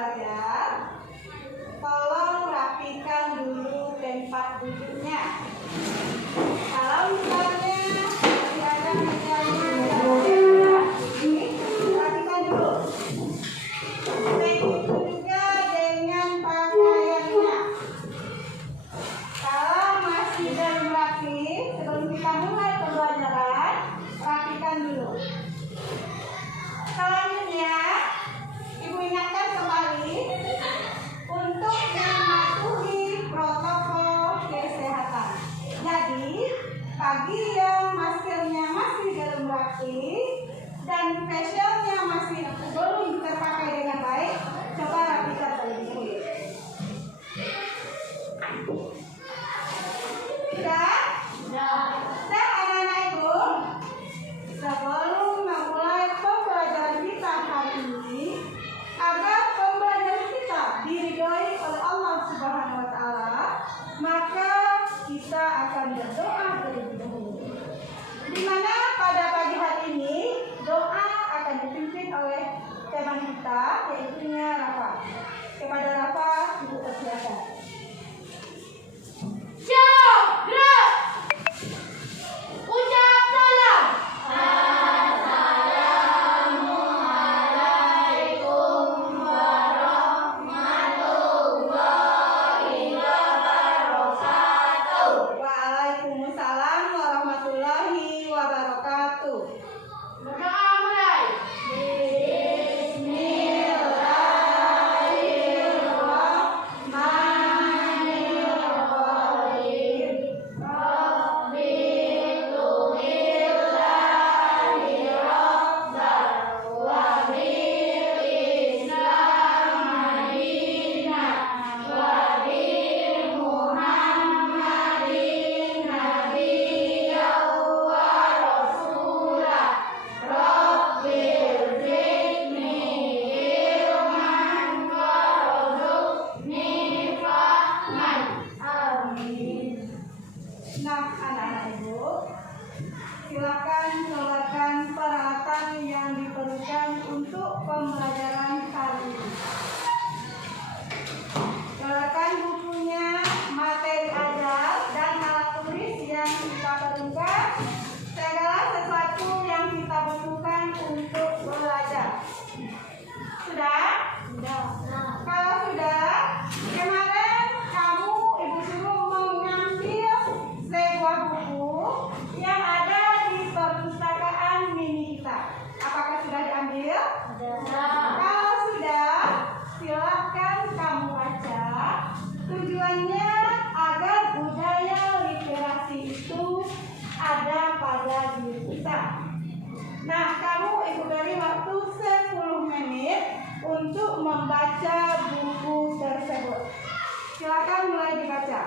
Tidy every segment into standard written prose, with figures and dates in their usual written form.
belajar, tolong rapikan dulu tempat duduknya. Kalau misalnya masih ada meja ini, rapikan dulu. Begitu juga dengan pakaiannya. Kalau masih belum rapi, sebelum kita mulai pembelajaran, rapikan dulu. Selanjutnya, Ibu ingatkan kembali untuk mematuhi protokol kesehatan. Jadi, bagi yang maskernya masih belum rapi dan facialnya masih belum terpakai dengan baik, coba rapikan terlebih dahulu. Sudah? Sudah anak-anak Ibu? Sebelum memulai pembelajaran kita hari ini, agar pembelajaran kita diridhoi oleh Allah Subhanahu wa Ta'ala, maka kita akan berdoa terlebih dahulu. Di mana pada pagi hari ini doa akan dipimpin oleh teman kita, yaitu Rafa. Kepada Rafa, Ibu persilakan. Siap, gerak. Ucap salam. Assalamualaikum warahmatullahi wabarakatuh. Waalaikumsalam warahmatullahi wabarakatuh. Berdoa mulai. Nah, anak-anak Ibu, silakan keluarkan peralatan yang diperlukan untuk pembelajaran kali ini. Keluarkan bukunya, materi ajar, dan alat tulis yang kita perlukan, segala sesuatu yang kita butuhkan untuk belajar. Sudah? Sudah. Kalau sudah, kemarin kamu Ibu suruh mengambil sebuah buku yang ada di perpustakaan mini kita. Apakah sudah diambil? Kalau sudah, silakan kamu baca. Tujuannya agar budaya literasi itu ada pada diri kita. Nah, kamu Ibu beri waktu 10 menit untuk membaca buku tersebut. Silakan mulai dibaca.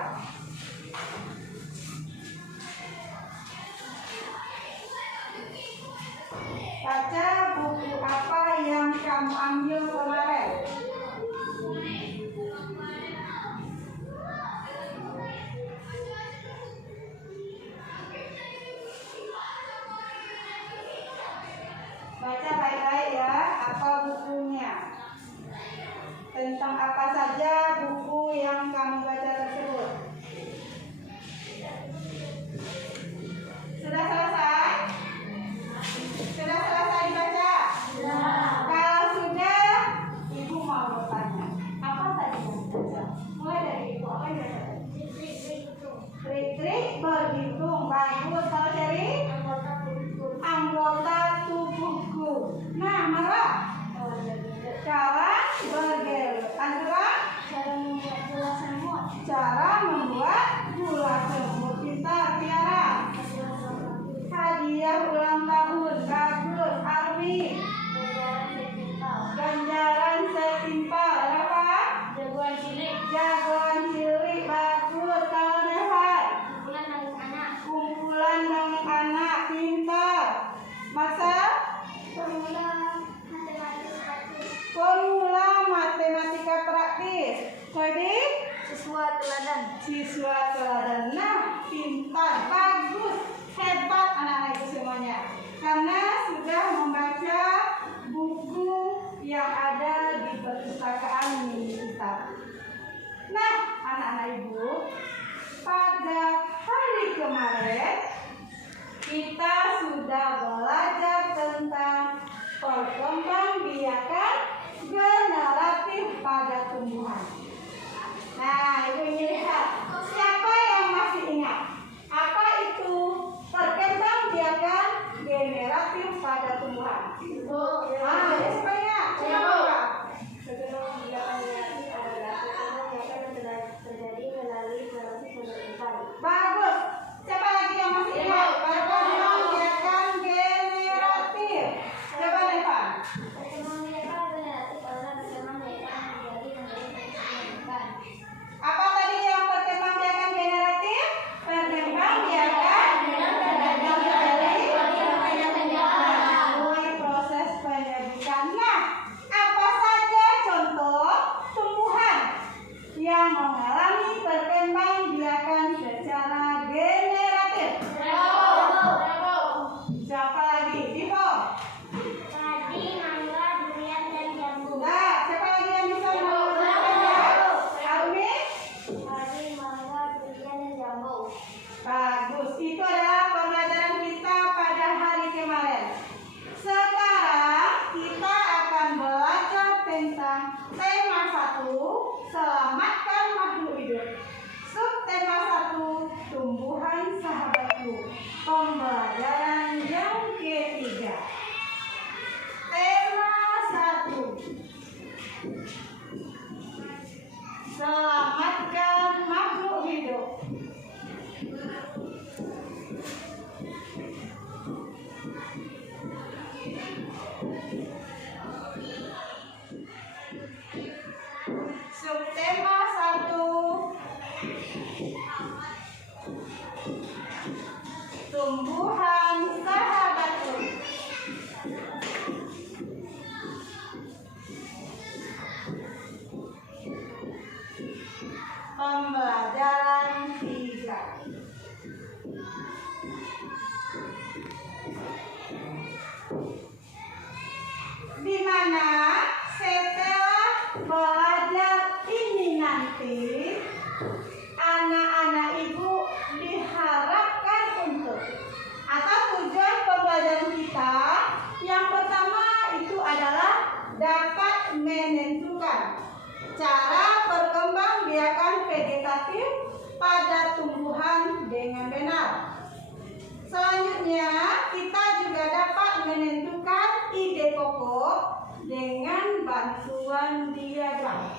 Baca buku apa yang kamu ambil kemarin. Baca baik-baik ya, apa bukunya. Tentang apa saja buku yang kamu baca tersebut. Sudah selesai? Sudah selesai dibaca? Kalau sudah, Ibu mau bertanya. Apa tadi yang dibaca? Mulai dari Ibu, apa yang dibaca? Trik-trik berhitung. Bagus, kalau cari anggota tubuhku. Nah, marah. Cara bergelut. Antara cara membuat gula semut. Pintar, Tiara. Hadiah ulang tahun. Bagus, Armi. Ganjaran setimpal. Apa? Jagoan cilik. Jagoan cilik. Bagus, kalau Rehat. Kumpulan anak-anak. Pintar. Masa? Formula matematika praktis. Jadi Siswa teladan. siswa teladan. Nah, pintar, bagus, hebat anak-anak itu semuanya. Karena sudah membaca buku yang ada di perpustakaan anak-anak ibu, pada hari kemarin kita sudah belajar tentang perkembangbiakan generatif pada tumbuhan. Nah, ibu ingin lihat siapa yang masih ingat apa itu perkembangbiakan generatif pada tumbuhan? Ya, siapa ingat? Coba. Terjadi melalui proses pembentukan. Bagus. Siapa lagi yang masih ingat perkembangbiakan generatif? Coba Nevan. Perkembangbiakan generatif adalah perkembangbiakan terjadi melalui proses pembentukan. Apa tadi yang perkembangbiakan generatif? Perkembangbiakan melalui proses pendidikan. Nah, apa saja contoh tumbuhan yang mengalami perkembangbiakan secara generatif? Siapa lagi? Divo. Padi, mangga, durian, dan jambu. Nah, siapa lagi yang bisa mengenalnya? Almi? Padi, mangga, durian, dan jambu. Bagus. Itu adalah pembelajaran kita pada hari kemarin. Sekarang kita akan belajar tentang tema 1, selamatkan makhluk hidup. Subtema 1, tumbuhan sahabatku. Pembelajaran yang ketiga. Tema 1, selamatkan makhluk hidup. Subtema 1, tumbuhan sahabatku. Pembelajaran 3. Di mana setelah belajar ini nanti anak-anak ibu diharapkan untuk atau tujuan pembelajaran kita yang pertama itu adalah dapat menentukan cara perkembangbiakan vegetatif pada tumbuhan dengan benar. Selanjutnya, kita juga dapat menentukan ide pokok dengan bantuan diagram,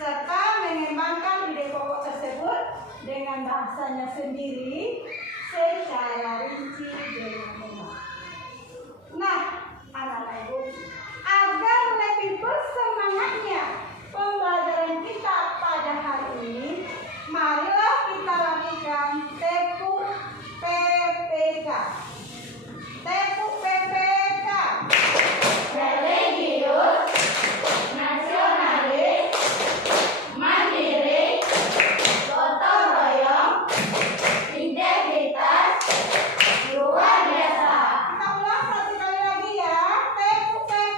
serta mengembangkan ide pokok tersebut dengan bahasanya sendiri secara rinci dengan benar. Nah, anak-anak ibu, agar lebih bersemangatnya pembelajaran kita pada hari ini, marilah kita lakukan tepuk PPK. Tepuk PPK. Religius, nasionalis, mandiri, gotong royong, integritas, luar biasa. Kita ulang satu kali lagi ya. Tepuk PPK.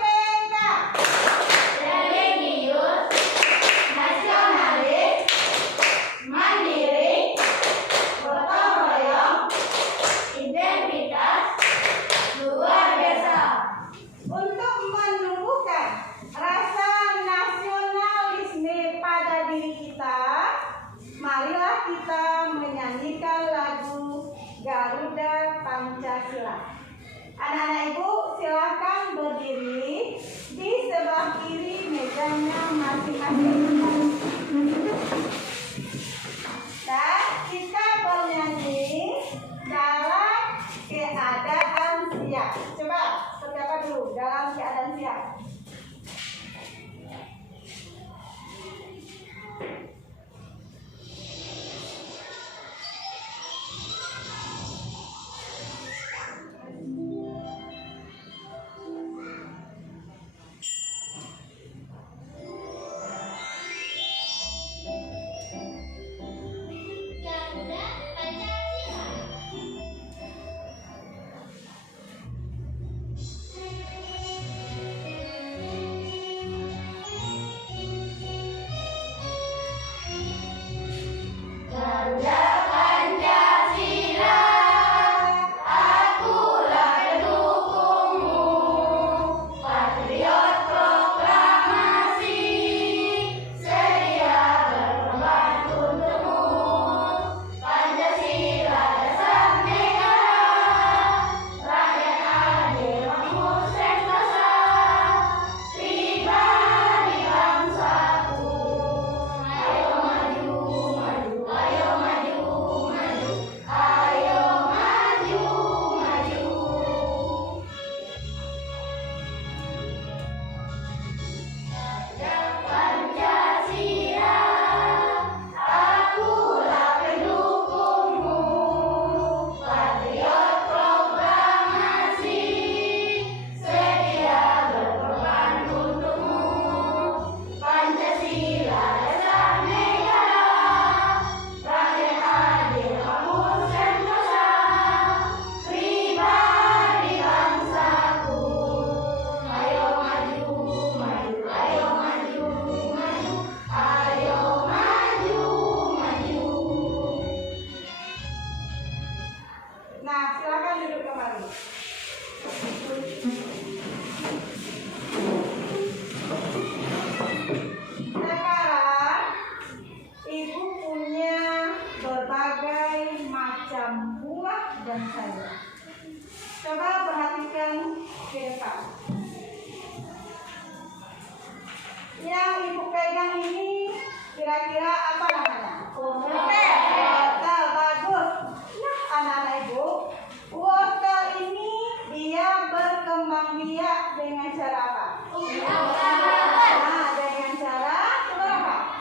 Yang ibu pegang ini kira-kira apa namanya? Wortel. Wortel, bagus. Nah, anak-anak ibu, wortel ini dia berkembang biak dengan cara apa? Nah, dengan cara apa?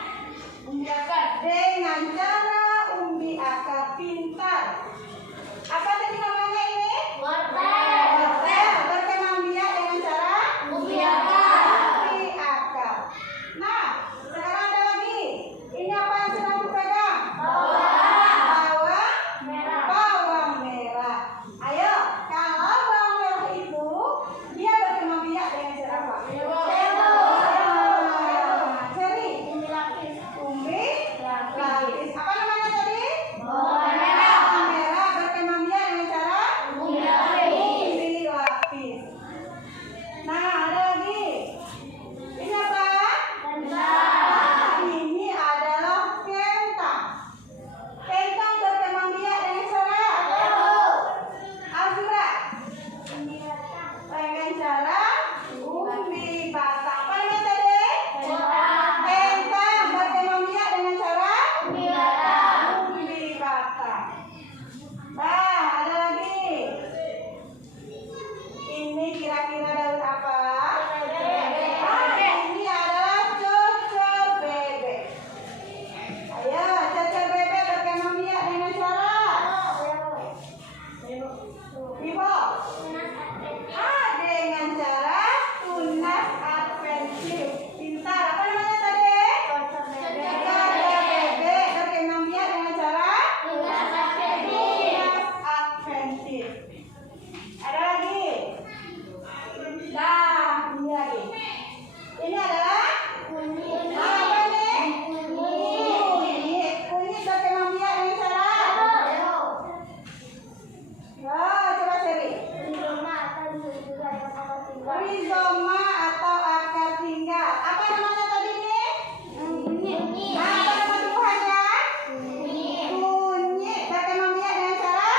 Dengan cara umbi akar pintar. Apa tadi namanya ini? Wortel berkembang biak dengan cara umbi akar. Nah, sekarang ada lagi. Ini apa yang sedang dipegang? Bawang merah. Ayo, kalau bawang merah itu dia berkembang biak dengan cara apa? Ceri. Umbi lapis. Apa namanya tadi? Bawang merah berkembang biak dengan cara umbi lapis. Nah, ada lagi. Ini apa? Ini adalah kentang. Kentang berkembang biak dengan cara Azura. Dengan cara umbi batang. Apa namanya tadi? Kentang berkembang biak dengan cara umbi batang. Nah, ada lagi. Ini kira-kira daun apa? Ini adalah cocor bebek. Ayo, cocor bebek berkembang biak dengan cara Ibu. Dengan cara tunas adventif. Pintar. Apa namanya tadi? Cocor bebek berkembang biak dengan cara tunas adventif. Ada lagi. Nah, ini lagi. Ini adalah apa nih? Kunyit berkembang biak dengan cara coba cari. Rizoma atau akar tinggal. Apa namanya tadi nih? Nah, apa nama tumbuhannya? Kunyit berkembang biak dengan cara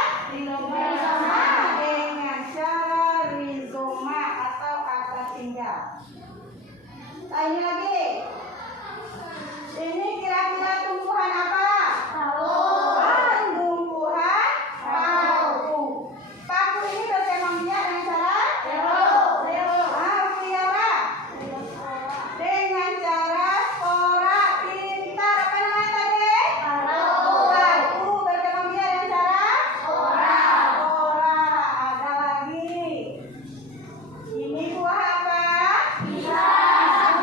dengan cara rizoma atau akar tinggal. Tanya lagi. Ini kira-kira tumbuhan apa? Tumbuhan paku. Paku ini berkembang biak dengan cara pelihara dengan cara spora. Pintar. Apa namanya tadi? Paku berkembang biak dengan cara spora. Ada lagi. Ini buah apa?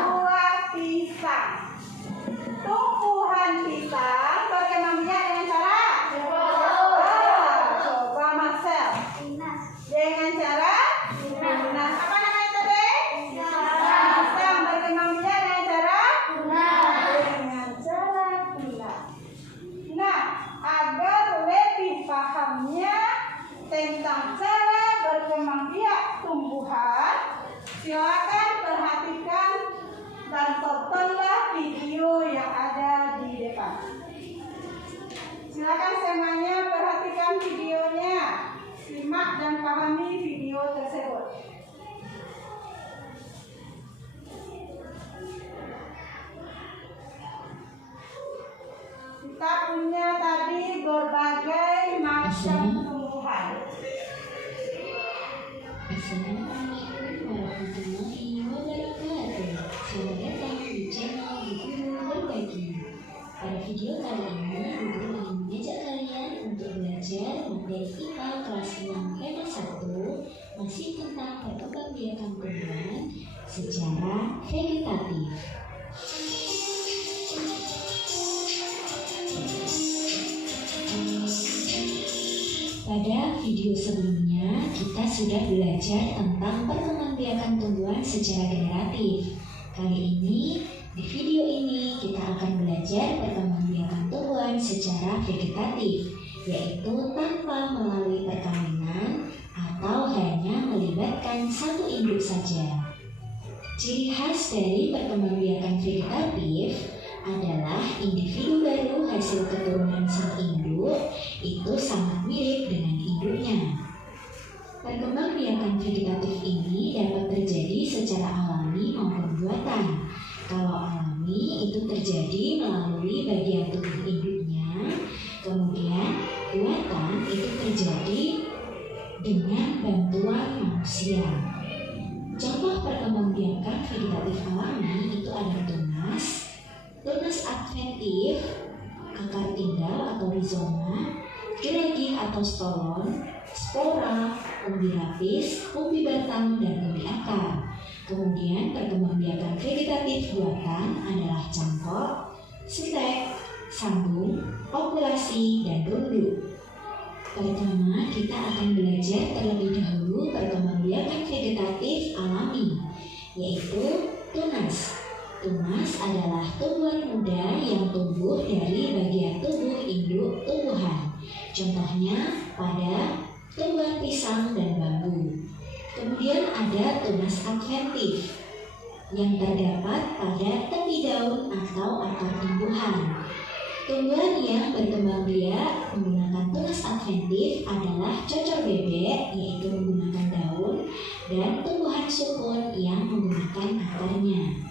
Buah pisang. Tumbuhan pisang berkembang biak dengan cara coba Marcel. Dengan cara tunas. Apa namanya tadi? Pisang berkembang biak dengan cara tunas. Nah, agar lebih pahamnya tentang cara berkembang biak tumbuhan, silakan perhatikan dan tontonlah video yang ada di depan. Silakan semuanya perhatikan videonya, simak dan pahami video tersebut. Kita punya tadi berbagai macam tumbuhan. Assalamualaikum warahmatullahi wabarakatuh. Selamat datang di channel Guru Berbagi. Pada video kali ini, Guru ingin mengajak kalian untuk belajar materi IPA kelas 6 tema 1 masih tentang perkembangbiakan tumbuhan secara vegetatif. Pada video sebelumnya, kita sudah belajar tentang perkembangbiakan tumbuhan secara generatif. Kali ini, di video ini kita akan belajar perkembangbiakan tumbuhan secara vegetatif, yaitu tanpa melalui perkawinan atau hanya melibatkan satu induk saja. Ciri khas dari perkembangbiakan vegetatif adalah individu baru hasil keturunan sang induk itu sangat mirip dengan induknya. Perkembangbiakan vegetatif ini dapat terjadi secara alami maupun buatan. Kalau alami itu terjadi melalui bagian tubuh induknya, kemudian buatan itu terjadi dengan bantuan manusia. Contoh perkembangbiakan vegetatif alami itu ada tunas adventif, akar tinggal atau rizoma, gerigi atau stolon, spora, umbi lapis, umbi batang, dan umbi akar. Kemudian perkembangbiakan vegetatif buatan adalah cangkok, stek, sambung, ovulasi, dan rundu. Pertama, kita akan belajar terlebih dahulu perkembangbiakan vegetatif alami, yaitu tunas. Tunas adalah tumbuhan muda yang tumbuh dari bagian tubuh induk tumbuhan. Contohnya pada tumbuhan pisang dan bambu. Kemudian ada tunas adventif yang terdapat pada tepi daun atau akar tumbuhan. Tumbuhan yang berkembang biak menggunakan tunas adventif adalah cocor bebek, yaitu menggunakan daun, dan tumbuhan sukun yang menggunakan akarnya.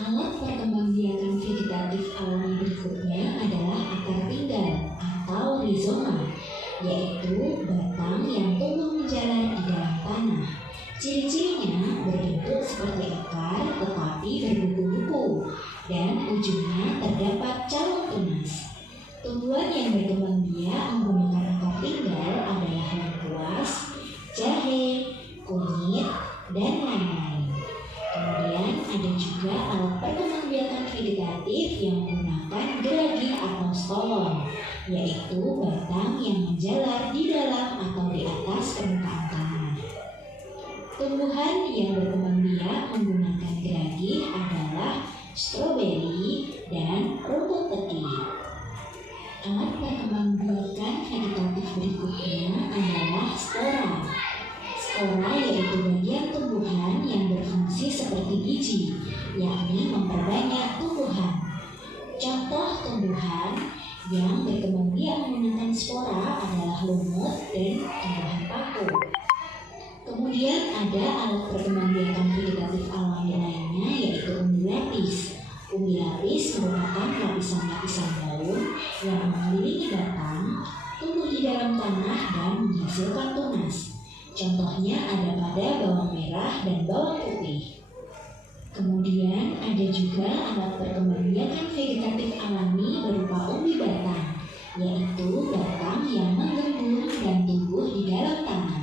Alat perkembangbiakan vegetatif alami berikutnya adalah akar tinggal atau rizoma, yaitu batang yang tumbuh menjalar di dalam tanah. Ciri-cirinya berbentuk seperti akar tetapi berbuku-buku dan ujungnya terdapat calon tunas. Tumbuhan yang berkembang biak menggunakan akar tinggal adalah lengkuas, jahe, kunyit, dan lain-lain. Kemudian ada juga alat perkembangbiakan vegetatif yang menggunakan gerigi atau stolon, yaitu batang yang menjalar di dalam atau di atas permukaan tanah. Tumbuhan yang berkembang biak menggunakan gerigi adalah stroberi dan rumput peti. Alat perkembangbiakan vegetatif berikutnya adalah spora. Spora yaitu bagian tumbuhan yang berfungsi seperti biji, yakni memperbanyak tumbuhan. Contoh tumbuhan yang berkembang biak menggunakan spora adalah lumut dan tumbuhan paku. Kemudian ada alat perkembangbiakan vegetatif alami lainnya, yaitu umbi lapis. Umbi lapis merupakan lapisan-lapisan daun yang mengelilingi batang, tumbuh di dalam tanah dan menghasilkan tunas. Contohnya ada pada bawang merah dan bawang putih. Kemudian ada juga alat perkembangbiakan vegetatif alami berupa umbi batang, yaitu batang yang menggembur dan tumbuh di dalam tanah.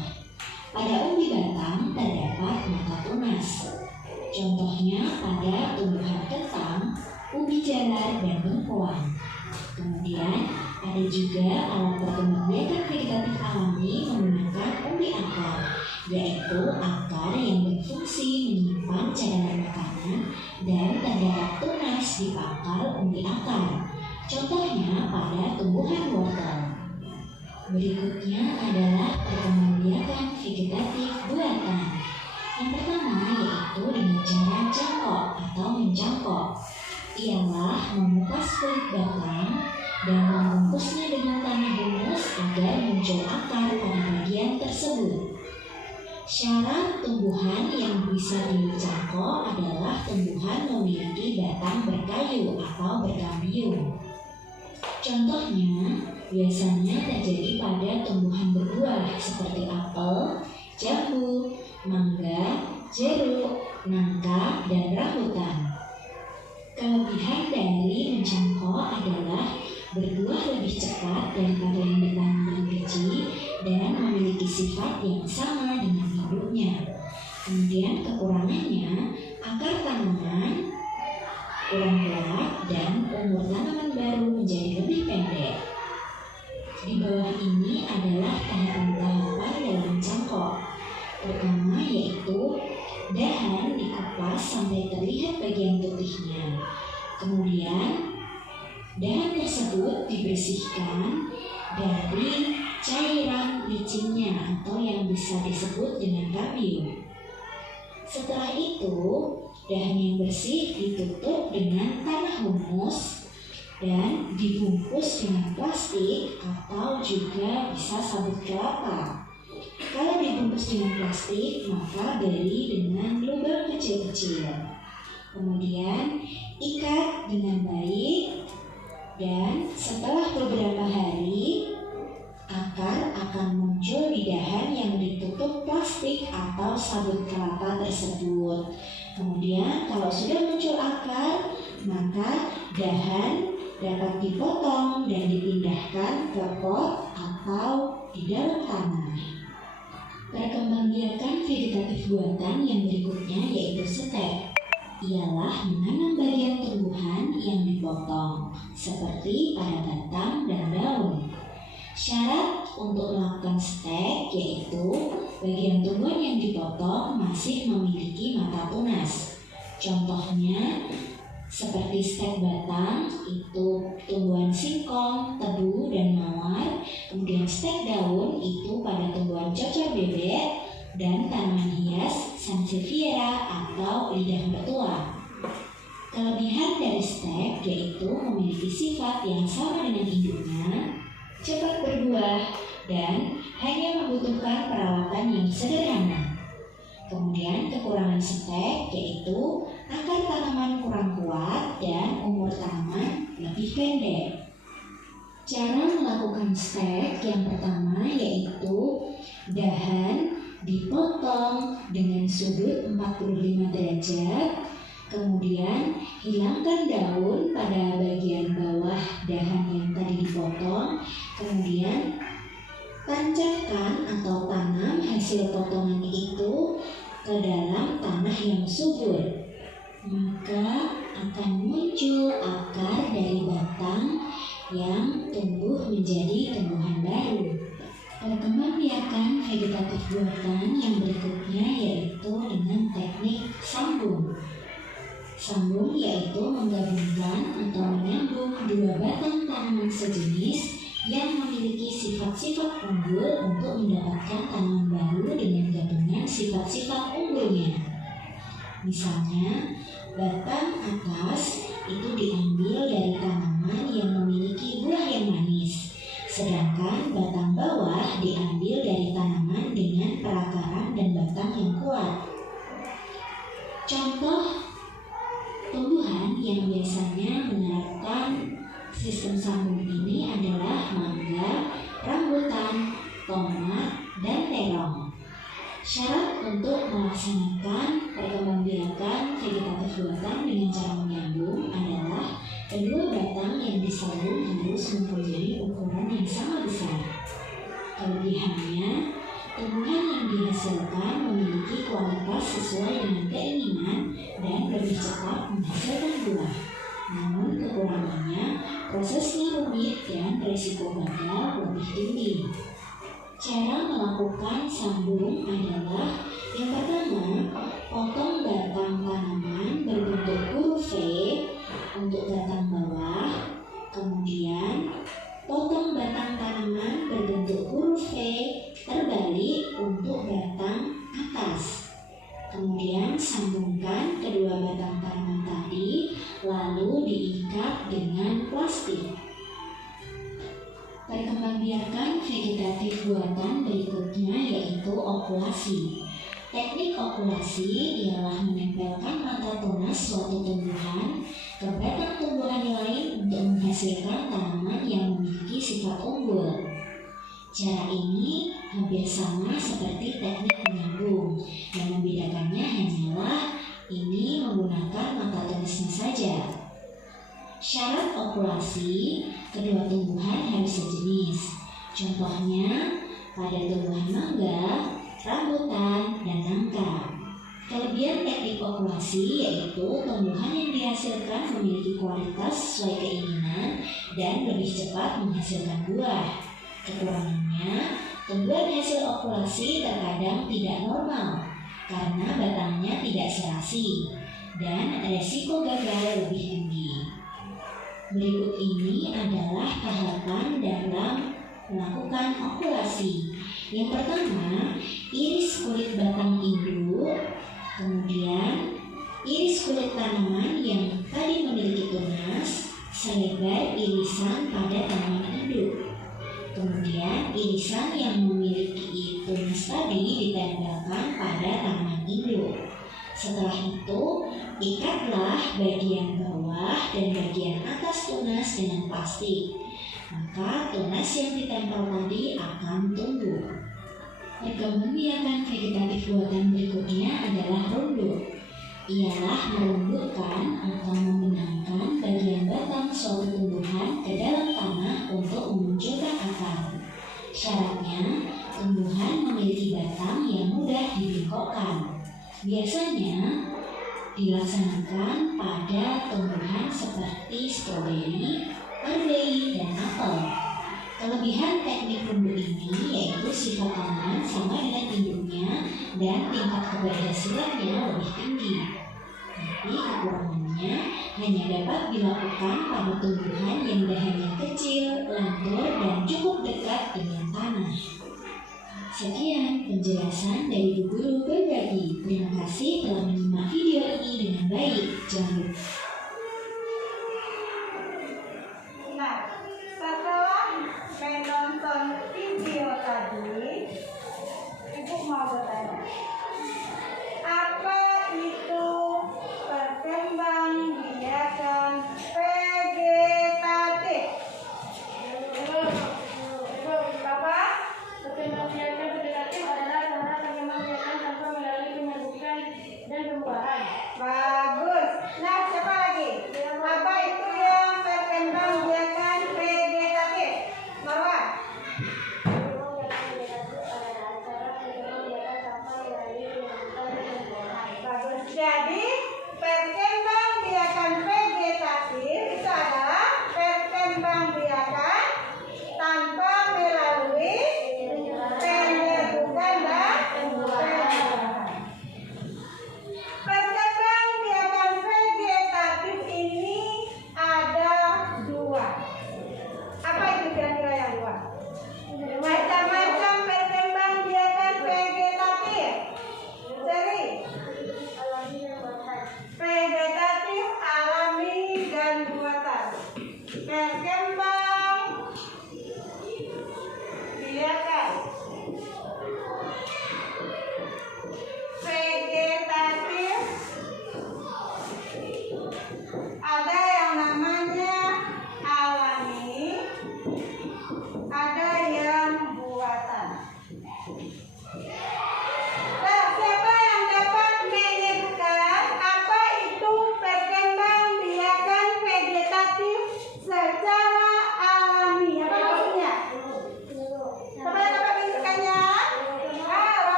Pada umbi batang terdapat mata tunas. Contohnya pada tumbuhan kentang, ubi jalar, dan bengkoang. Kemudian ada juga alat perkembangbiakan vegetatif alami menggunakan umbi akar, yaitu akar yang berfungsi menyimpan cadangan makanan dan terdapat tunas di pangkal umbi akar. Contohnya pada tumbuhan wortel. Berikutnya adalah perkembangbiakan vegetatif buatan. Yang pertama yaitu dengan cara cangkok atau mencangkok. Ialah mengupas kulit batang dan membungkusnya dengan tanah humus agar muncul akar pada bagian tersebut. Syarat tumbuhan yang bisa dicangkok adalah tumbuhan memiliki batang berkayu atau berkambium. Contohnya biasanya terjadi pada tumbuhan berbuah seperti apel, jambu, mangga, jeruk, nangka, dan rambutan. Kelebihan dari mencangkok adalah berbuah lebih cepat daripada yang bertanaman biji dan memiliki sifat yang sama dengan induknya. Kemudian kekurangannya, akar tanaman kurang kuat dan umur tanaman baru menjadi lebih pendek. Di bawah ini adalah tahapan-tahapan dalam mencangkok. Pertama yaitu dahan dikupas sampai terlihat bagian putihnya. Kemudian dahan tersebut dibersihkan dari cairan licinnya atau yang bisa disebut dengan kambium. Setelah itu, dahan yang bersih ditutup dengan tanah humus dan dibungkus dengan plastik atau juga bisa sabut kelapa. Kalau dibungkus dengan plastik, maka beri dengan lubang kecil-kecil. Kemudian ikat dengan baik, dan setelah beberapa hari akar akan muncul di dahan yang ditutup plastik atau sabut kelapa tersebut. Kemudian kalau sudah muncul akar, maka dahan dapat dipotong dan dipindahkan ke pot atau di dalam tanah. Perkembangbiakan vegetatif buatan yang berikutnya yaitu stek. Ialah menanam bagian tumbuhan yang dipotong, seperti pada batang dan daun. Syarat untuk melakukan stek yaitu bagian tumbuhan yang dipotong masih memiliki mata tunas. Contohnya seperti stek batang itu tumbuhan singkong, tebu, dan mawar. Kemudian stek daun itu pada tumbuhan cocor bebek dan tanaman hias sansevieria atau lidah mertua. Kelebihan dari stek yaitu memiliki sifat yang sama dengan induknya, cepat berbuah, dan hanya membutuhkan perawatan yang sederhana. Kemudian kekurangan stek yaitu akar tanaman kurang kuat dan umur tanaman lebih pendek. Cara melakukan stek yang pertama yaitu dahan dipotong dengan sudut 45 derajat. Kemudian hilangkan daun pada bagian bawah dahan yang tadi dipotong. Kemudian tancapkan atau tanam hasil potongan itu ke dalam tanah yang subur. Maka akan muncul akar dari batang yang tumbuh menjadi tumbuhan baru. Perkembangbiakan vegetatif buatan yang berikutnya yaitu dengan teknik sambung. Sambung yaitu menggabungkan atau menyambung dua batang tanaman sejenis yang memiliki sifat-sifat unggul untuk mendapatkan tanaman baru dengan gabungan sifat-sifat unggulnya. Misalnya, batang atas itu diambil dari tanaman yang memiliki buah yang manis, sedangkan batang bawah diambil dari tanaman dengan perakaran dan batang yang kuat. Contoh tumbuhan yang biasanya menerapkan sistem sambung ini adalah mangga, rambutan, tomat, dan terong. Syarat untuk melaksanakan perkembangbiakan vegetatif buatan dengan cara menyambung adalah kedua batang yang disambung harus mempunyai ukuran yang sama besar. Kelebihannya, tumbuhan yang dihasilkan memiliki kualitas sesuai dengan keinginan dan lebih cepat menghasilkan buah. Namun kekurangannya, prosesnya rumit dan risiko gagal lebih tinggi. Cara melakukan sambung adalah yang pertama, potong batang tanaman berbentuk huruf V untuk batang bawah. Kemudian potong batang tanaman berbentuk huruf V terbalik untuk batang atas. Kemudian sambungkan kedua batang tanaman tadi, lalu diikat dengan plastik. Perkembangbiakan vegetatif buatan berikutnya yaitu okulasi. Teknik okulasi ialah menempelkan mata tunas suatu tumbuhan ke batang tumbuhan lain untuk menghasilkan tanaman yang memiliki sifat unggul. Cara ini hampir sama seperti teknik menyambung, yang membedakannya hanyalah ini menggunakan mata tunasnya saja. Syarat okulasi, kedua tumbuhan harus sejenis. Contohnya pada tumbuhan mangga, rambutan, dan nangka. Kelebihan teknik okulasi yaitu tumbuhan yang dihasilkan memiliki kualitas sesuai keinginan dan lebih cepat menghasilkan buah. Kekurangannya, tumbuhan hasil okulasi terkadang tidak normal karena batangnya tidak serasi dan resiko gagal lebih tinggi. Berikut ini adalah tahapan dalam melakukan okulasi. Yang pertama, iris kulit batang induk, kemudian iris kulit tanaman yang tadi memiliki tunas selebar irisan pada tanaman induk. Kemudian irisan yang memiliki tunas tadi ditempelkan pada tanaman induk. Setelah itu, ikatlah bagian bawah dan bagian atas tunas dengan plastik. Maka tunas yang ditempel tadi akan tumbuh. Perkembangbiakan vegetatif buatan berikutnya adalah runduk. Ialah merundukkan atau membenamkan bagian batang suatu tumbuhan ke dalam tanah untuk memunculkan akar. Syaratnya, tumbuhan memiliki batang yang mudah dibengkokkan. Biasanya dilaksanakan pada tumbuhan seperti stroberi, perbei, dan apel. Kelebihan teknik runduk ini yaitu sifat tanaman sama dengan induknya dan tingkat keberhasilannya lebih tinggi. Tapi kekurangannya hanya dapat dilakukan pada tumbuhan yang dahannya kecil, lentur, dan cukup dekat dengan tanah. Sekian penjelasan dari Bu Guru Berbagi. Terima kasih telah menyimak video ini dengan baik. Jangan lupa. Nah, setelah menonton video tadi, Ibu mau bertanya, apa itu perkembangbiakan vegetatif? Apa? Perkembangbiakan vegetatif adalah cara perkembangbiakan tanpa melalui penyerbukan dan pembuahan. Bagus. Nah, siapa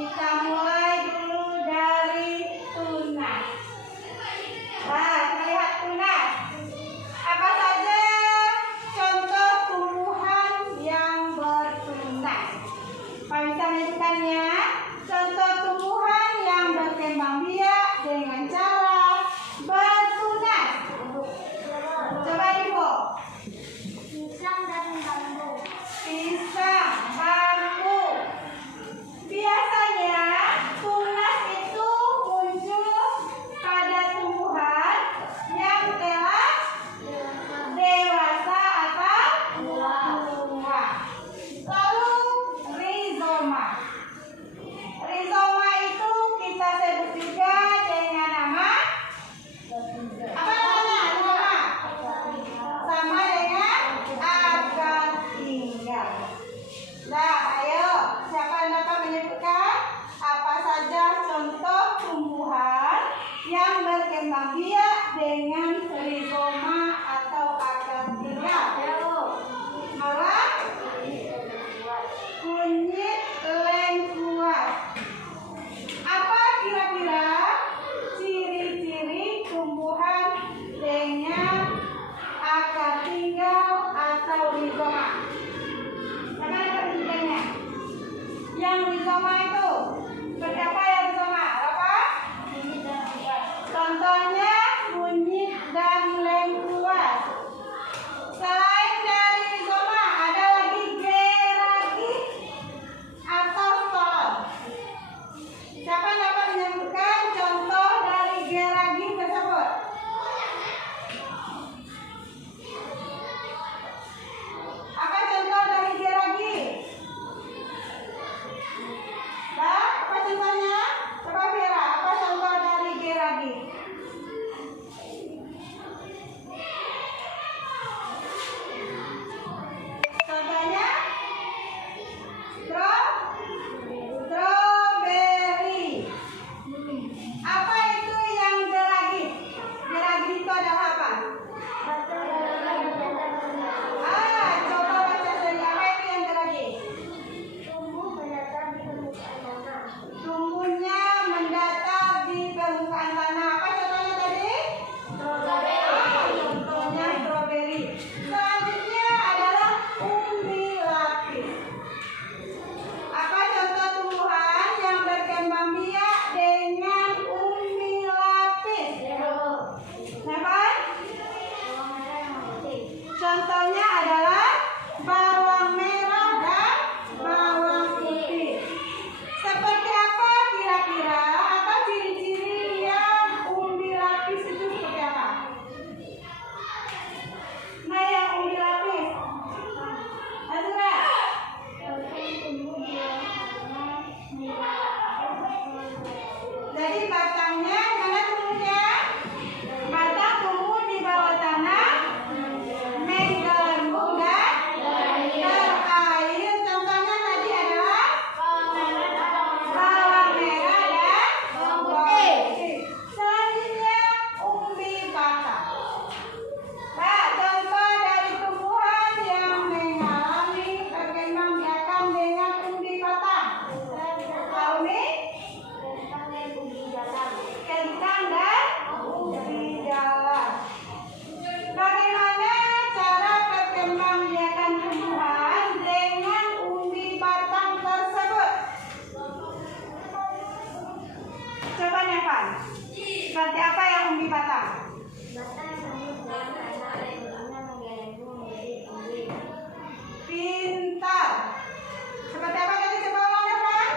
Kita mulai dulu dari tunas. Nah, melihat tunas. Apa saja contoh tumbuhan yang bertunas? Pak bisa menyebutkannya? Contoh tumbuhan yang berkembang biak dengan cara bertunas. Coba Ibu. Pisang dan bambu. Pisang, bambu. Biasanya tunas itu muncul pada tumbuhan yang telah dewasa atau tua. Lalu rizoma. Rizoma itu kita sebut juga dengan nama apa namanya? Rizoma. Sama dengan akar tinggal. Nah, ayo, siapa yang dapat menyebutkan apa saja contoh tumbuhan yang berkembang biak dengan rizoma atau akar tinggal? Malah kunyit lengkuas. Apa kira-kira ciri-ciri tumbuhan dengan akar tinggal atau rizoma? Siapa yang dapat menyebutkannya? Yang rizoma itu seperti apa yang rizoma? Apa? Contohnya kunyit dan lengkuas. Selain dari rizoma ada lagi geragi atau stolon. Siapa yang dapat menyebutkan contoh dari geragi tersebut? Apa contoh dari geragi? Nah, apa contohnya? Coba Vera, apa contoh dari geragi? Contohnya strawberry. Apa itu yang geragi? Geragi itu adalah apa? Coba baca sendiri. Apa itu yang geragi? Tumbuhnya mendatar di permukaan tanah. Apa contohnya tadi? Contohnya strawberry. Selanjutnya adalah umbi lapis. Apa contoh tumbuhan yang berkembang biak dengan umbi lapis? Apa? Contohnya adalah bawang merah dan bawang putih. Seperti apa kira-kira atau ciri-ciri yang umbi lapis itu seperti apa? Nah, yang umbi lapis. Azura. Jadi batangnya mana tumbuhnya? Batang tumbuh di bawah tanah, menggelembung dan terair. Contohnya tadi adalah bawang merah dan bawang putih. Selanjutnya umbi batang. Nah, contoh dari tumbuhan yang mengalami perkembangbiakan dengan umbi batang. Tahu nih? Kentang dan ubi jalar. Bagaimana cara perkembangbiakan tumbuhan dengan umbi batang tersebut? Coba Nevan, seperti apa yang umbi batang? Pintar. Seperti apa tadi coba ulang Nevan?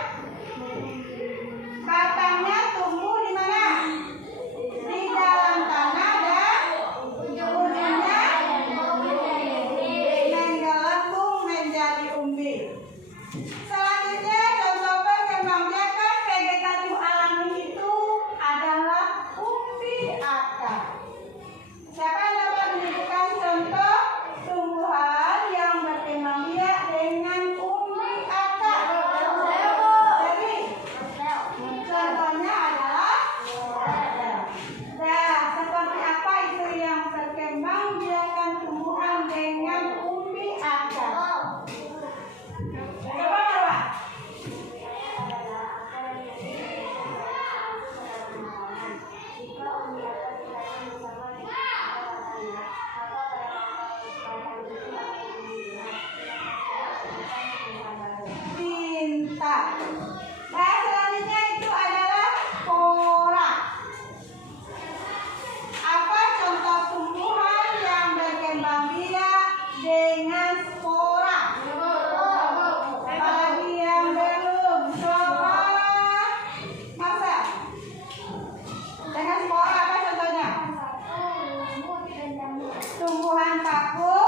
Batangnya tumbuh di mana? Di dalam tanah dan ujungnya menggelembung menjadi umbi. Selanjutnya contoh perkembangbiakan vegetatif alami itu adalah umbi akar. berjarjita. Dan selanjutnya itu adalah spora. Apa contoh tumbuhan yang berkembang biak dengan spora? Apalagi yang belum spora? Masa? Dengan spora apa contohnya? Tumbuhan paku,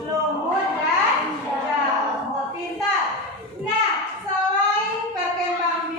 lumut, dan jamur. Pintar. Nah, selain berkembang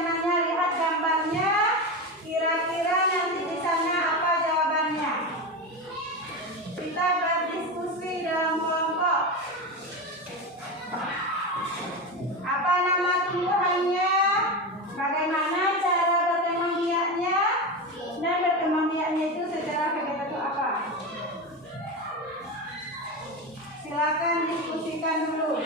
temannya lihat gambarnya, kira-kira nanti di sana apa jawabannya. Kita berdiskusi dalam kelompok. Apa nama tumbuhannya? Bagaimana cara berkembang biaknya? Dan berkembang biaknya itu secara kegiatan itu apa? Silakan diskusikan dulu.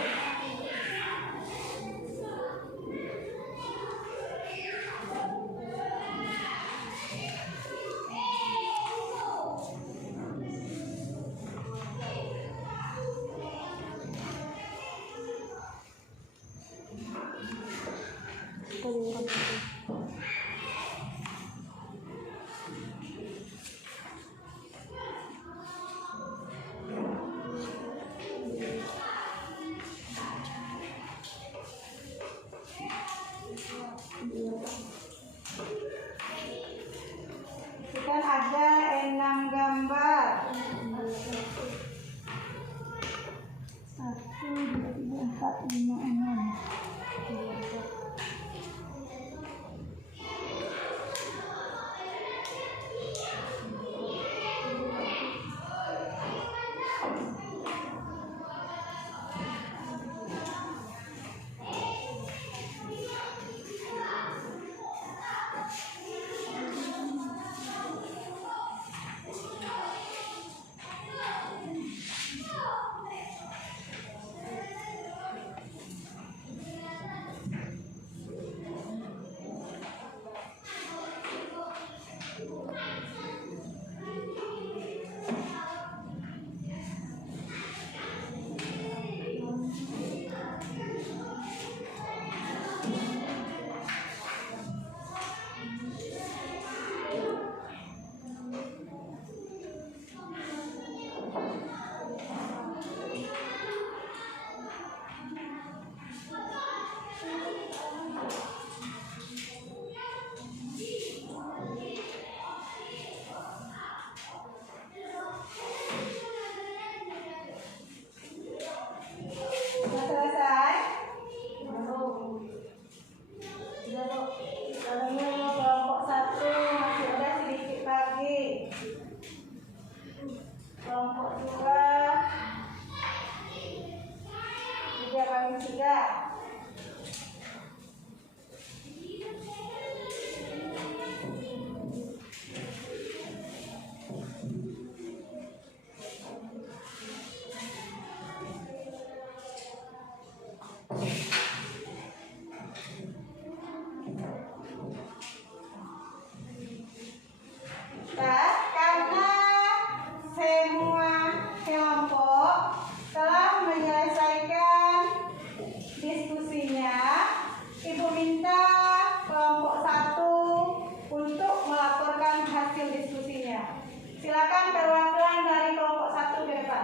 Kan ada 6 gambar. 1, 2, 3, 4, 5, 6. Karena semua kelompok telah menyelesaikan diskusinya, Ibu minta kelompok 1 untuk melaporkan hasil diskusinya. Silakan perwakilan dari kelompok 1 ke depan.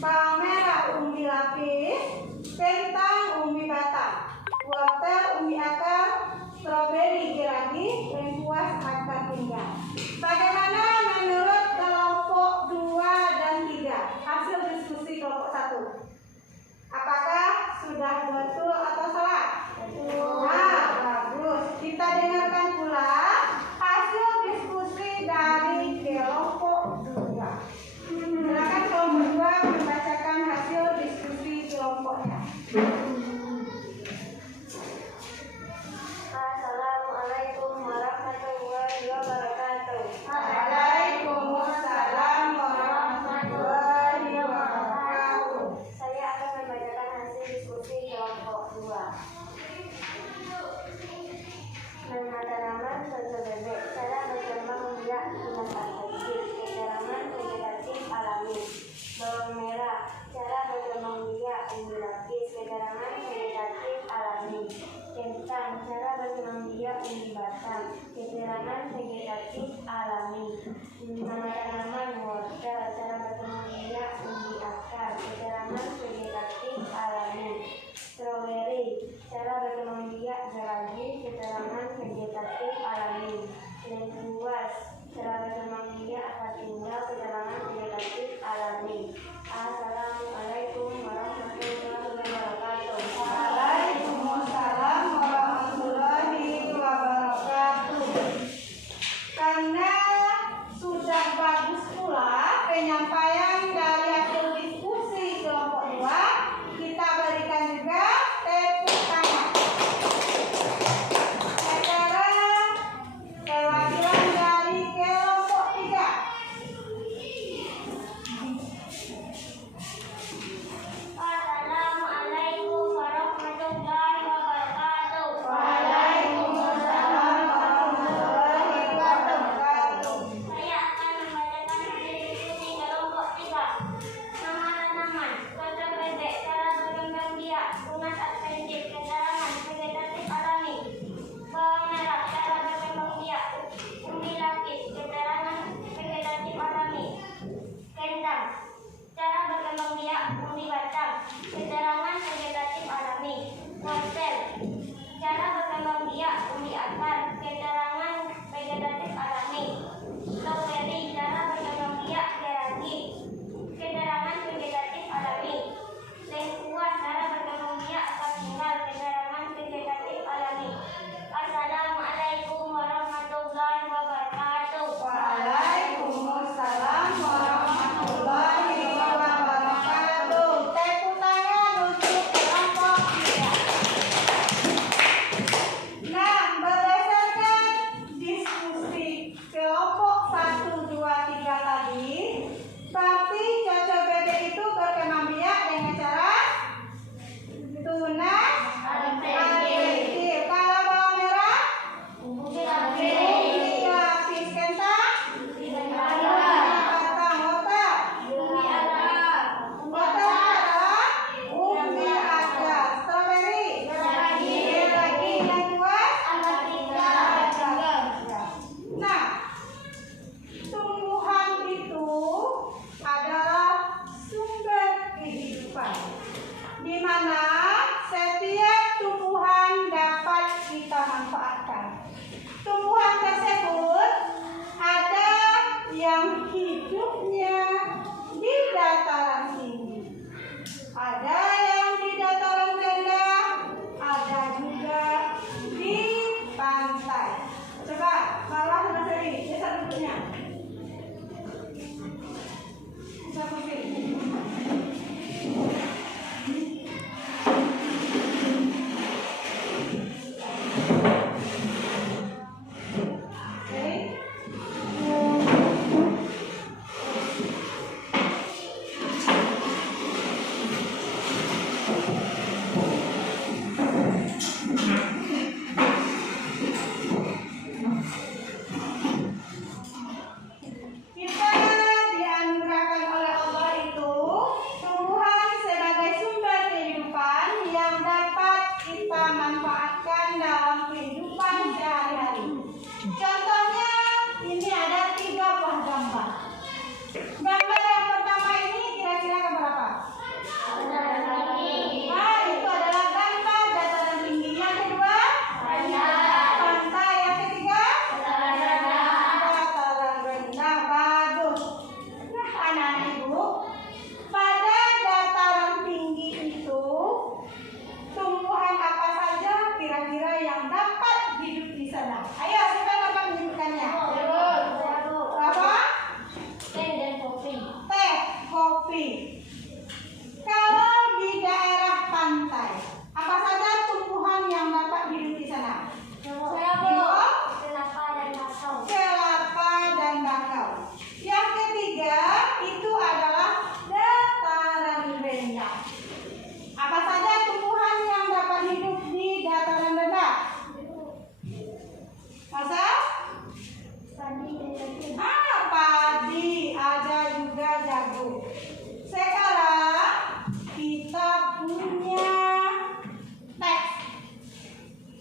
bawang merah umbi lapis, kentang umbi batang, wortel umbi akar, stroberi geragi, lengkuas akar pinggang. Bagaimana menurut kelompok 2 dan 3 hasil diskusi kelompok 1? Apakah sudah betul atau salah? Betul. Nah, bagus. Kita dengarkan pula hasil diskusi dari kelompok 2. Silakan kelompok 2 membacakan hasil diskusi kelompoknya. Assalamualaikum warahmatullahi wabarakatuh. Waalaikumsalam warahmatullahi wabarakatuh. Saya akan membacakan hasil diskusi kelompok 2. Nama tanaman cocok bebek, cara berkembang biak binatang kecil, keterangan vegetatif alami. Bawang merah, cara berkembang biak umbi lapis, keterangan vegetatif alami. Kentang, cara berkembang biak umbi batang, keterangan vegetatif alami. Nama tanaman wortel, cara berkembang biak umbi akar, keterangan vegetatif alami. Stroberi, cara berkembang biak geragi, keterangan vegetatif alami. Lengkuas, cara berkembang biak akar pinggang, keterangan vegetatif alami. Assalamualaikum warahmatullahi wabarakatuh. Waalaikumsalam warahmatullahi wabarakatuh. Karena sudah bagus pula penyampaian dari hasil diskusi kelompok 2, kita berikan juga tepuk tangan. Sekarang perwakilan dari kelompok 3. Assalamualaikum warahmatullahi wabarakatuh. Waalaikumsalam warahmatullahi wabarakatuh. Saya akan membacakan hasil diskusi kelompok 3. Nama tanaman cocok bebek, cara berkembang biak, tunas adventif, keterangan vegetatif alami. Bawang merah, cara berkembang biak umbi lapis, keterangan vegetatif alami. Kentang, cara berkembang biak umbi batang, keterangan vegetatif alami. Wortel, cara berkembang biak umbi akar, keterangan vegetatif alami. Stroberi, cara berkembang biak geragi, keterangan vegetatif alami. Lengkuas, cara berkembang biak akar pinggang, keterangan vegetatif alami. Assalamualaikum warahmatullahi wabarakatuh. Waalaikumsalam warahmatullahi wabarakatuh. Tepuk tangan untuk kelompok 3. Nah, berdasarkan kopi. Kalau di daerah pantai, apa saja tumbuhan yang dapat hidup di sana? Kelapa dan kakao. Kelapa dan kakao. Yang ketiga itu adalah dataran rendah. Apa saja tumbuhan yang dapat hidup di dataran rendah? Masa? Padi dan jagung. Padi, ada juga jagung. Sekarang kita punya teks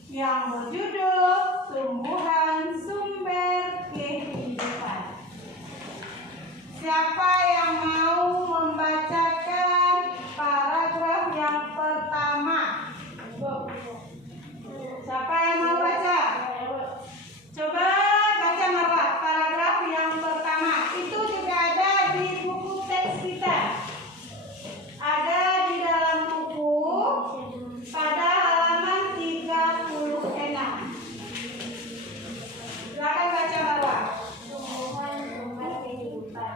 yang berjudul Tumbuhan Sumber Kehidupan. Siapa yang mau membacakan paragraf yang pertama? Siapa yang mau baca? Coba baca Marwa, paragraf yang pertama. Itu juga ada di buku teks kita. Ada di dalam buku pada halaman 36. Silakan baca Marwa. Tumbuhan sumber kehidupan.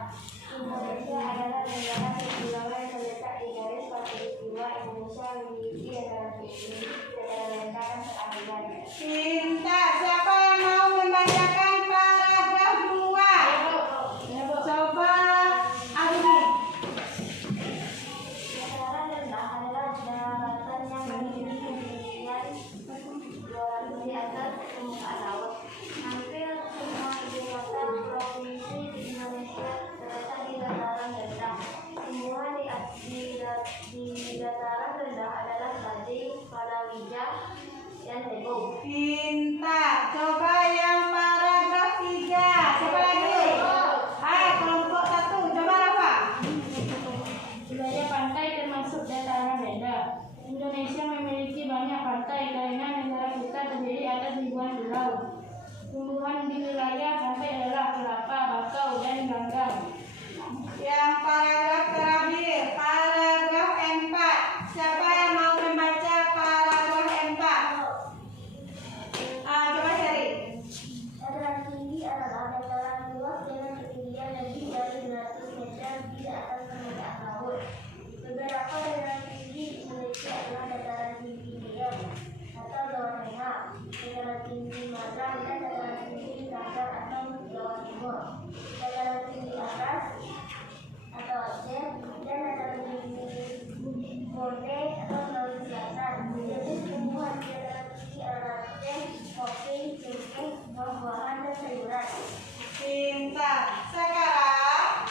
Indonesia adalah negara kepulauan yang terletak di garis khatulistiwa. Indonesia memiliki dataran tinggi, dataran rendah, dan perairan. Pintar. Siapa yang mau membacakan paragraf 2? Coba Agni. Dataran rendah adalah daratan yang memiliki ketinggian 200 di atas permukaan laut. Hampir semua ibu kota provinsi di Indonesia terletak di dataran rendah. Tumbuhan di dataran rendah adalah gading, palawija, dan tebu. Pintar. Coba yang paragraf 3. Siapa lagi? Kelompok 1. Coba Rafa. Wilayah pantai termasuk dataran rendah. Indonesia memiliki banyak pantai karena negara kita terdiri atas ribuan pulau. Tumbuhan di wilayah pantai adalah kelapa, bakau, dan ganggang. Yang paragraf terakhir, paragraf 4. Siapa yang mau membaca paragraf 4? Coba cari. Dataran tinggi adalah dataran luas dengan ketinggian lebih dari 200 meter di atas permukaan laut. Beberapa dataran tinggi di Indonesia adalah dataran tinggi Dieng atau Jawa Tengah, dataran tinggi Malang, dan dataran tinggi Sanggar atau Jawa Timur, dataran tinggi atas atau Aceh, dan dataran tinggi Bonde atau Sulawesi Selatan. Jenis tumbuhan di dataran tinggi adalah teh, kopi, cengkeh, buah-buahan, dan sayuran. Pintar. Sekarang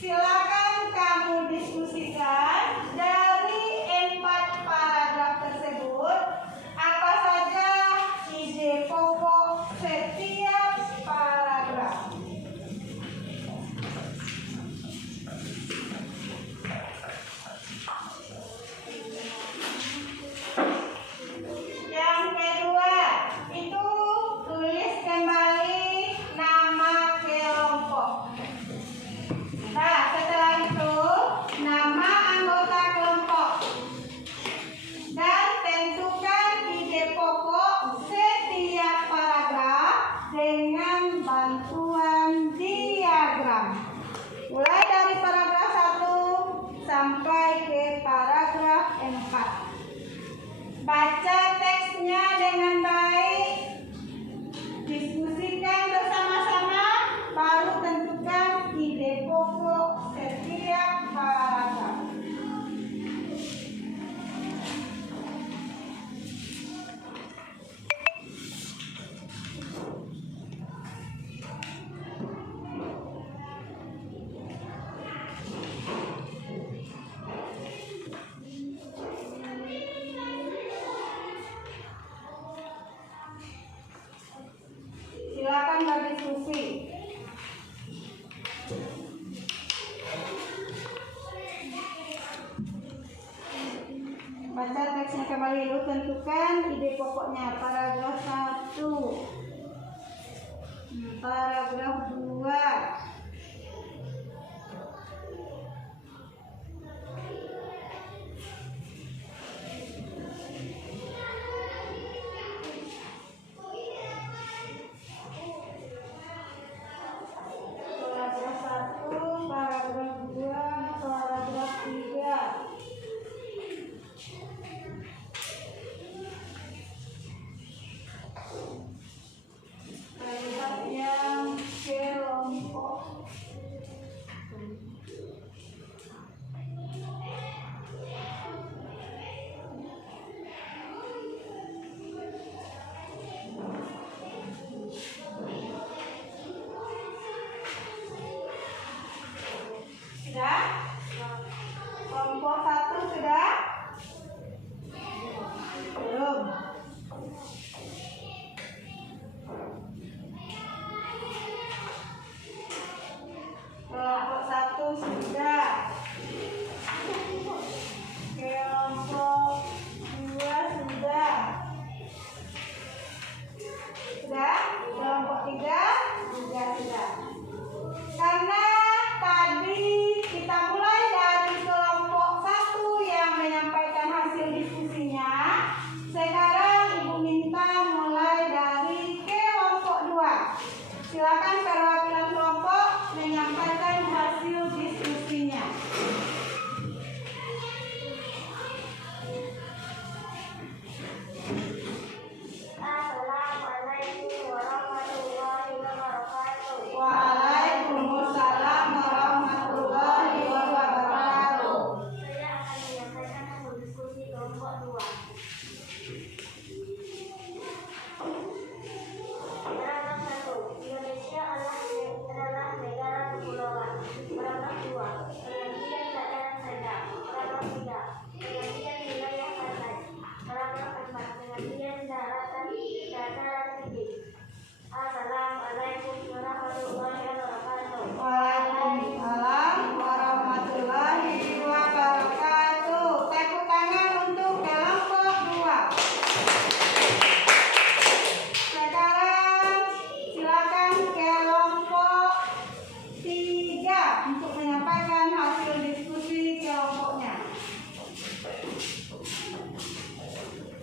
silakan kamu diskusikan dari 4 paragraf tersebut apa saja ide pokok setiap paragraf. Yang kedua itu tulis kembali nama kelompok. Nah, setelah itu nama anggota kelompok dan tentukan ide pokok setiap paragraf dengan bantuan diagram. Mulai dari paragraf 1 sampai ke paragraf 4. Baca teksnya dengan baik, diskusikan bersama-sama, baru tentukan ide pokok setiap paragraf. Silakan berdiskusi. Baca teksnya kembali dulu, tentukan ide pokoknya. Paragraf 1, paragraf 2, paragraf 1, paragraf 2, paragraf 3. Pengertian wilayah pantai. Paragraf 4. Pengertian dataran tinggi. Assalamualaikum warahmatullahi wabarakatuh. Waalaikumsalam warahmatullahi wabarakatuh. Tepuk tangan untuk kelompok 2. Sekarang silakan kelompok 3 untuk menyampaikan hasil diskusi kelompoknya.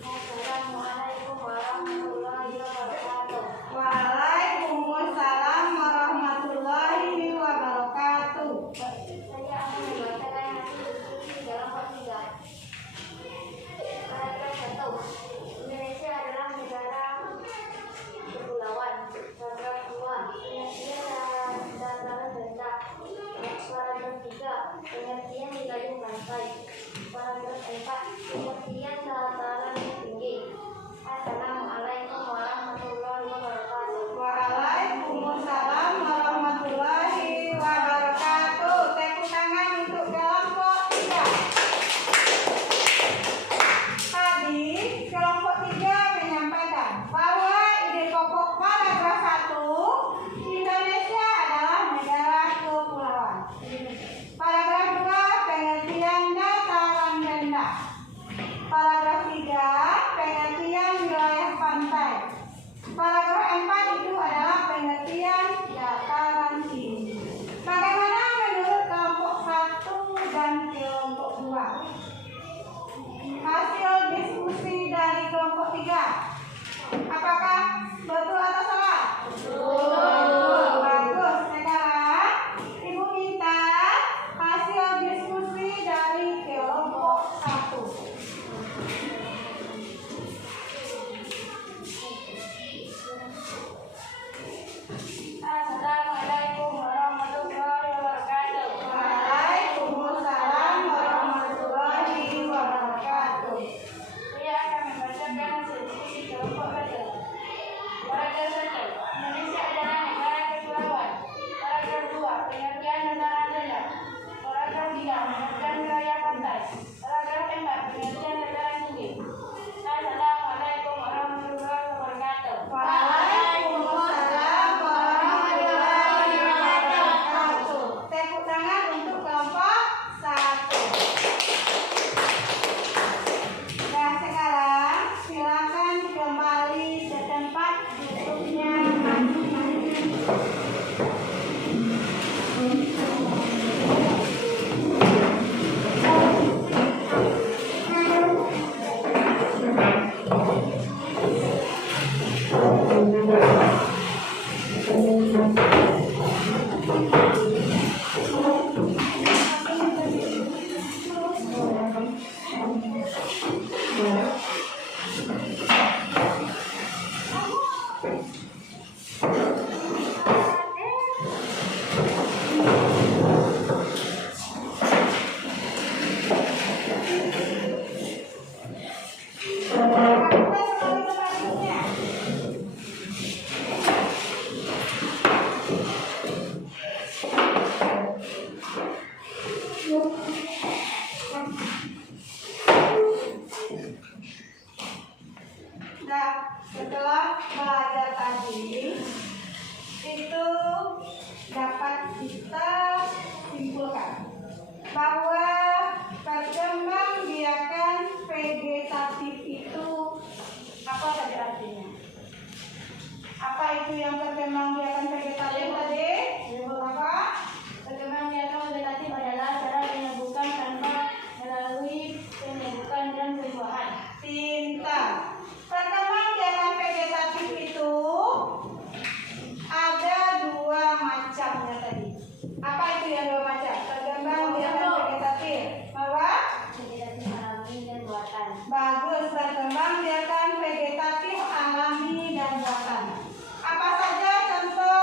Assalamualaikum warahmatullahi wabarakatuh. Waalaikumsalam warahmatullahi wabarakatuh. Saya akan membacakan hasil diskusi kelompok 3. Paragraf 1. Indonesia adalah negara kepulauan. Paragraf 2. Pengertian dataran rendah. Paragraf 3. Pengertian wilayah pantai. Paragraf 4. Pengertian dataran tinggi. Assalamualaikum warahmatullahi wabarakatuh. Waalaikumsalam warahmatullahi wabarakatuh. Tepuk tangan untuk kelompok 3. Tadi kelompok 3 menyampaikan bahwa ide pokok paragraf 1 Indonesia adalah negara kepulauan. Paragraf 2 pengertian dataran rendah. Paragraf 3 pengertian wilayah pantai. Paragraf 4 itu adalah pengertian dataran tinggi. Bagaimana menurut kelompok 1 dan kelompok 2? Hasil diskusi dari kelompok 3. Apakah betul atau salah? Betul. Bagus. Sekarang Ibu minta hasil diskusi dari kelompok 1. Assalamualaikum warahmatullahi wabarakatuh. Waalaikumsalam warahmatullahi wabarakatuh. Saya akan membacakan hasil diskusi kelompok 1. Paragraf 1. Indonesia adalah negara kepulauan. Paragraf 2. Pengertian dataran rendah. Paragraf 3. Pengertian wilayah pantai. Paragraf 4. Pengertian dataran tinggi. Assalamualaikum warahmatullahi wabarakatuh. Waalaikumsalam warahmatullahi wabarakatuh. Tepuk tangan untuk kelompok 1. Dan sekarang silakan kembali ke tempat duduknya masing-masing. Nah, setelah belajar tadi, itu dapat kita simpulkan bahwa perkembangbiakan vegetatif itu apa tadi artinya? Apa itu yang perkembangbiakan vegetatif tadi? Apa? Perkembangbiakan vegetatif adalah cara penyembuhan tanpa melalui penyembuhan dan perubahan. Pintar. Perkembangbiakan vegetatif itu ada 2 macamnya tadi. Apa itu yang 2 macam? Perkembangbiakan vegetatif. Apa? Vegetatif alami dan buatan. Bagus. Perkembangbiakan vegetatif alami dan buatan. Apa saja contoh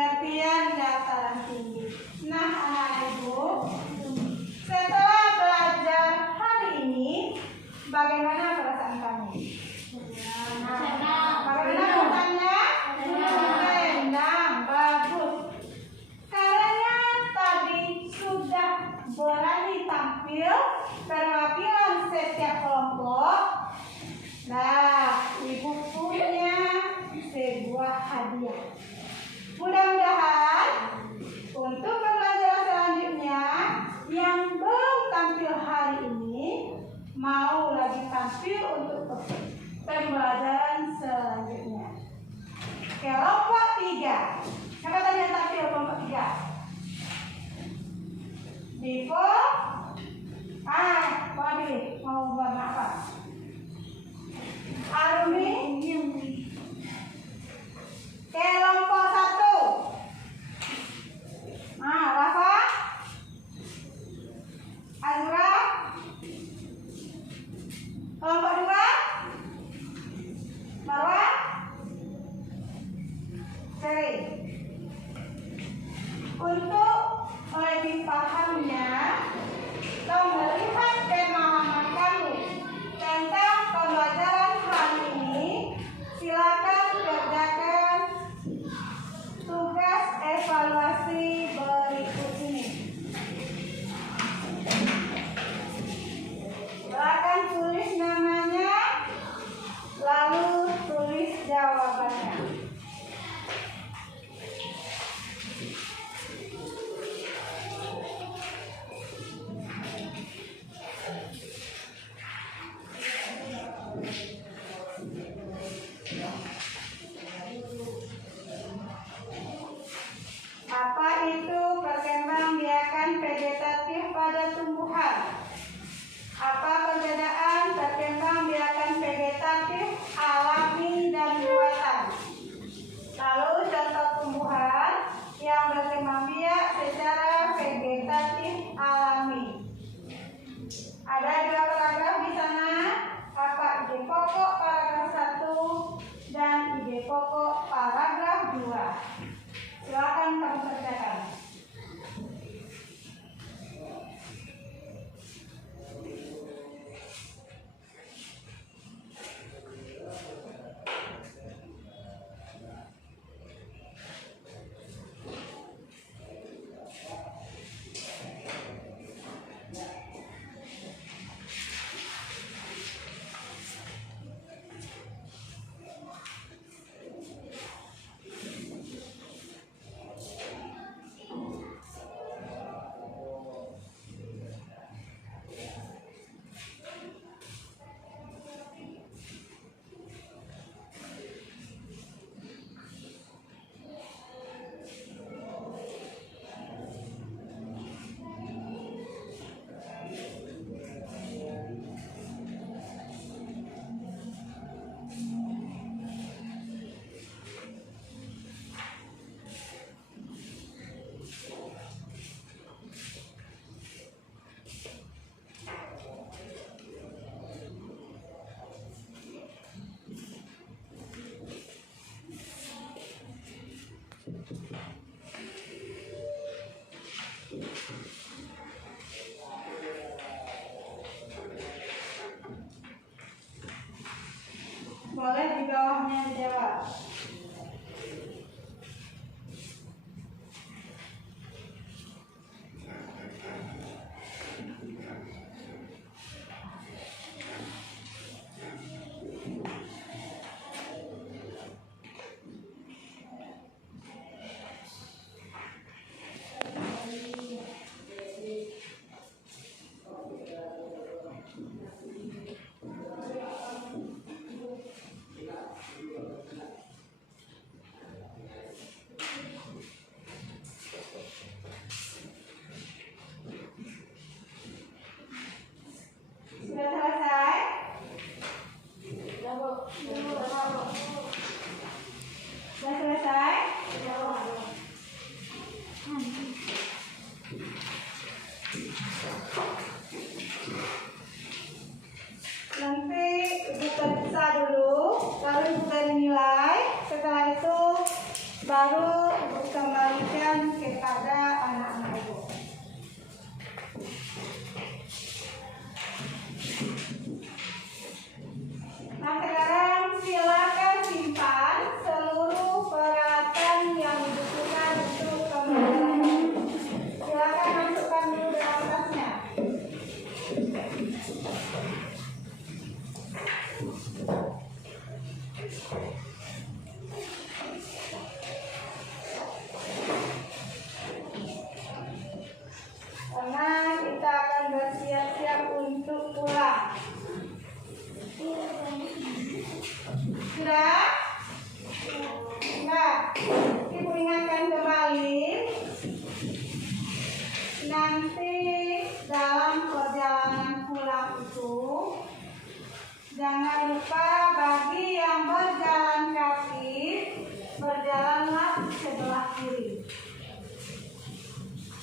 pengertian dataran tinggi. Nah, anak-anak ibu, setelah belajar hari ini, bagaimana perasaan kamu? Bagaimana perasaannya? Senang, bagus. Karena tadi sudah berani tampil perwakilan setiap kelompok. Nah, ibu punya sebuah hadiah. Mudah-mudahan untuk pembelajaran selanjutnya yang belum tampil hari ini mau lagi tampil untuk pembelajaran selanjutnya. Kelompok 3. Siapa tadi yang tampil kelompok 3? Divo. Mau pilih mau warna apa? Arumi. Kelompok 1. Rafa. Azura. Kelompok 2. Marwa. Seri. Untuk lebih pahamnya, atau melihat pemahaman kamu tentang pembelajaran hari ini, silakan kerjakan tugas evaluasi berikut ini. Silakan tulis namanya, lalu tulis jawabannya. Apa itu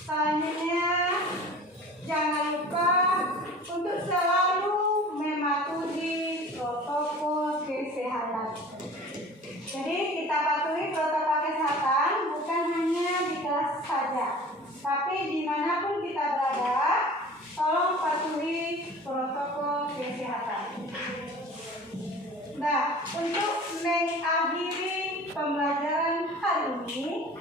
Selanjutnya, jangan lupa untuk selalu mematuhi protokol kesehatan. Jadi kita patuhi protokol kesehatan bukan hanya di kelas saja, tapi dimanapun kita berada, tolong patuhi protokol kesehatan. Nah, untuk mengakhiri pembelajaran hari ini,